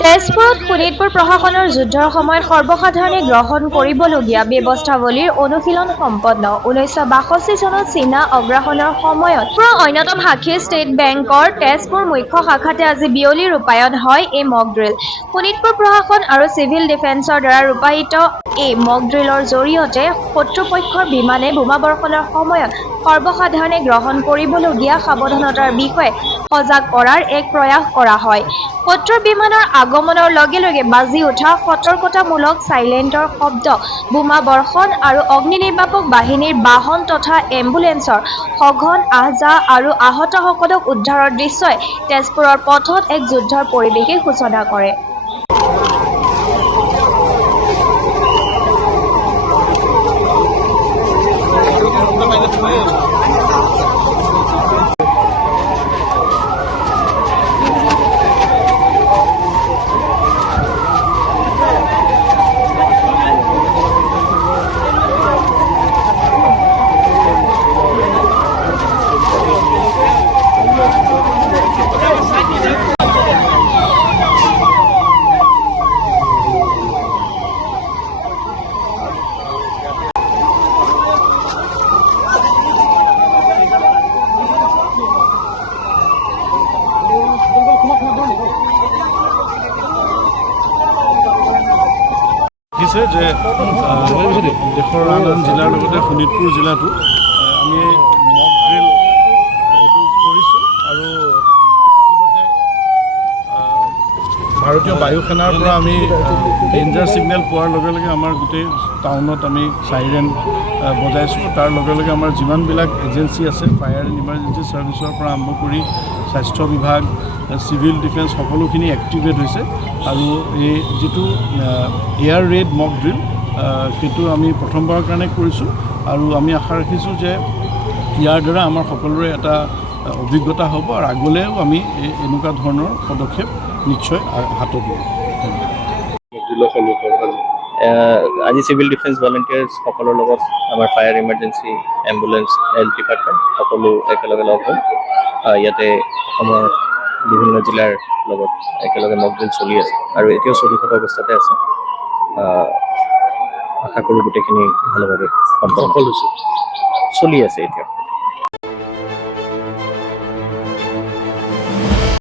তেজপুৰত শোণিতপুৰ প্ৰশাসনৰ যুদ্ধৰ সময়ত সৰ্বসাধাৰণে গ্ৰহণ কৰিবলগীয়া ব্যৱস্থাৱলীৰ অনুশীলন সম্পন্ন 1962 চনত চীনা অগ্ৰাসনৰ সময়ত অন্যতম সাক্ষী ষ্টেট বেংকৰ তেজপুৰ মুখ্য শাখাতে আজি বিয়লি ৰূপায়ণ হয় এই মক ড্ৰিল। শোণিতপুৰ প্ৰশাসন আৰু চিভিল ডিফেন্সৰ দ্বাৰা ৰূপায়িত এই মক ড্ৰিলৰ জৰিয়তে শত্ৰুপক্ষৰ বিমানে বোমাবৰ্ষণৰ সময়ত সৰ্বসাধাৰণে গ্ৰহণ কৰিবলগীয়া সাৱধানতাৰ বিষয়ে সজাগ কৰাৰ এক প্ৰয়াস কৰা হয়। শত্ৰুৰ বিমানৰ আগমনৰ লগে লগে বাজি উঠা সতৰ্কতামূলক চাইলেণ্টৰ শব্দ, বোমা বৰ্ষণ আৰু অগ্নিনিৰ্বাপক বাহিনীৰ বাহন তথা এম্বুলেন্সৰ সঘন আহ-যাহ আৰু আহতসকলক উদ্ধাৰৰ দৃশ্যই তেজপুৰৰ পথত এক যুদ্ধৰ পৰিৱেশে সূচনা কৰে। দেখিছে যে দেশৰ আন আন জিলাৰ লগতে শোণিতপুৰ জিলাতো আমি মক ড্ৰিল এইটো কৰিছোঁ আৰু ইতিমধ্যে ভাৰতীয় বায়ু সেনাৰ পৰা আমি ডেঞ্জাৰ ছিগনেল পোৱাৰ লগে লগে আমাৰ গোটেই টাউনত আমি চাইৰেন বজাইছোঁ। তাৰ লগে লগে আমাৰ যিমানবিলাক এজেঞ্চি আছে, ফায়াৰ এণ্ড ইমাৰ্জেঞ্চি ছাৰ্ভিচৰ পৰা আৰম্ভ কৰি স্বাস্থ্য বিভাগ, চিভিল ডিফেন্স সকলোখিনি এক্টিভেট হৈছে আৰু এই যিটো এয়াৰ ৰেড মক ড্ৰিল সেইটো আমি প্ৰথমবাৰৰ কাৰণে কৰিছোঁ আৰু আমি আশা ৰাখিছোঁ যে ইয়াৰ দ্বাৰা আমাৰ সকলোৰে এটা অভিজ্ঞতা হ'ব আৰু আগলৈও আমি এনেকুৱা ধৰণৰ পদক্ষেপ নিশ্চয় হাতত ল'ম। আজি চিভিল ডিফেন্স ভলেণ্টিয়াৰ্ছ সকলৰ লগত আমাৰ fire emergency, ambulance, health department সকলো একেলগে লগ হৈ ইয়াতে অসমৰ বিভিন্ন জিলাৰ লগত একেলগে মক ড্ৰিল চলি আছে আৰু এতিয়াও চলি থকা অৱস্থাতে আছে। আশা কৰোঁ গোটেইখিনি ভালভাৱে সম্পন্ন চলি আছে এতিয়া।